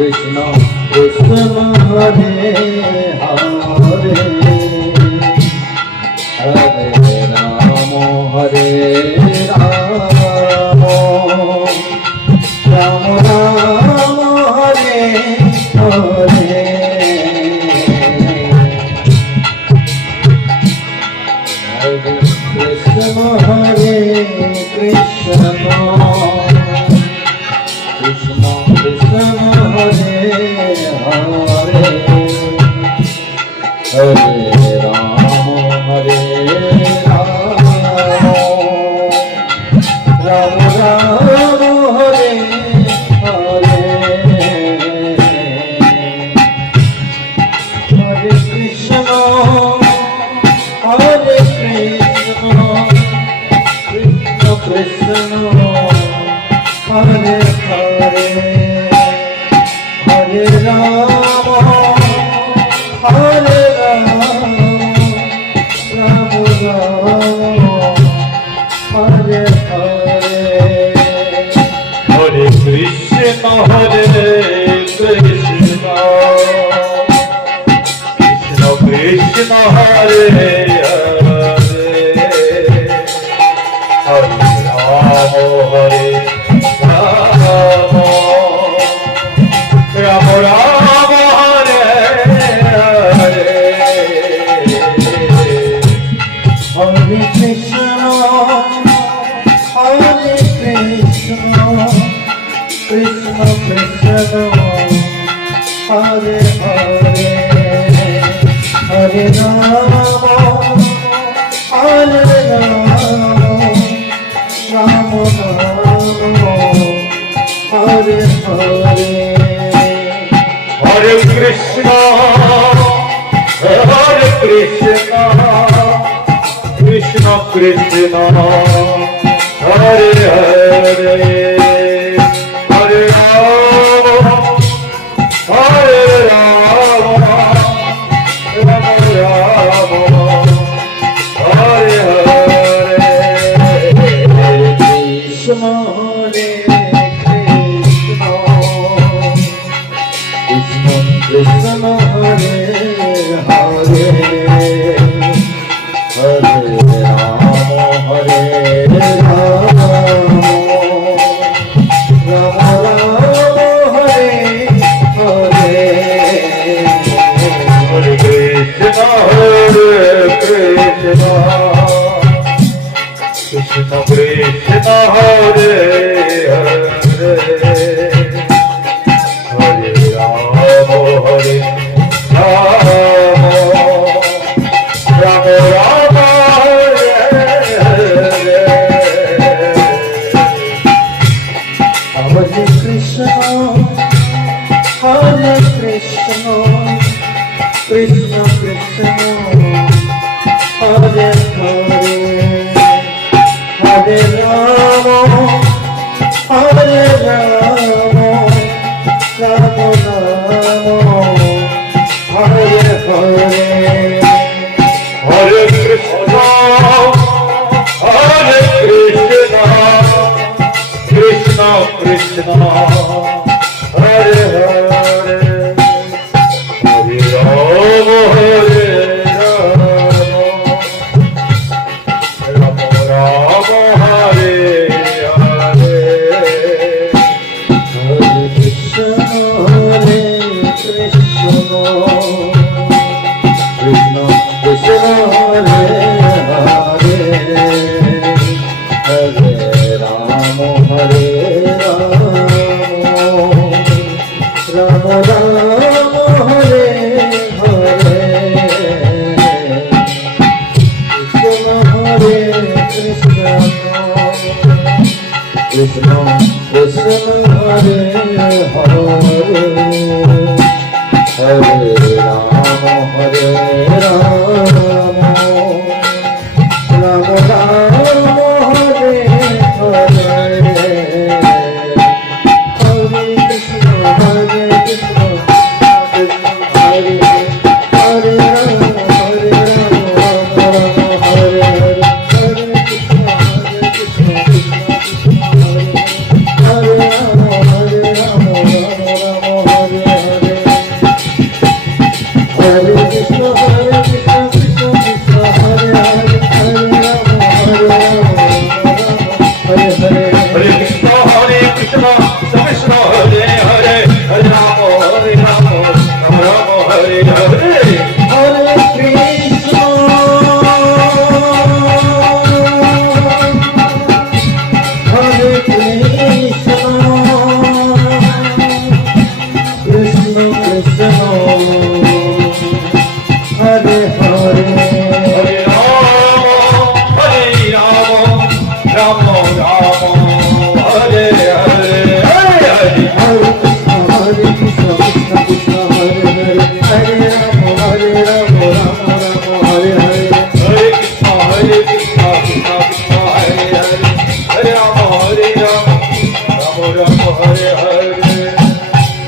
Krishna Krishna Hare Hare Hare Ram Hare Ram Ram Ram Hare Hare Hare Krishna Hare Krishna Krishna Krishna Hare Hare Hare Ram Hare Ram Ram Ram Hare Hare Hare Krishna Krishna Krishna Hare Hare Hare Ram Hare Ram Ram Ram Hare Hare Hare Krishna Krishna Krishna Hare Hare Hare Ram Hare Ram Ram Ram Hare Hare Hare Krishna Krishna Krishna Hare Hare Hare Ram Ram Hare Hare Hare Krishna Krishna Krishna Hare Hare Hare Ram Hare Ram Ram Ram Hare Hare Krishna Hare Krishna Krishna Hare Hare Hare Ram Hare Ram Ram Ram Hare Hare Hare Krishna Krishna Krishna Hare Hare Hare Ram Hare Ram Ram Ram Hare Hare Hare Krishna Krishna Krishna Hare Hare Hare Ram Ram Ram Hare Hare Hare Krishna Krishna Krishna Hare Hare Hare Ram Hare Ram Ram Hare Hare Hare Krishna Krishna Krishna Hare Hare Hare Ram Hare Ram Ram Hare Hare Krishna Hare Krishna Krishna Krishna Hare Hare Hare Ram Hare Ram Ram Ram Hare Hare Hare Krishna Krishna Hare Hare Ram Ram Hare Hare Hare Krishna Krishna Hare Hare Ram Ram Ram Hare Hare Hare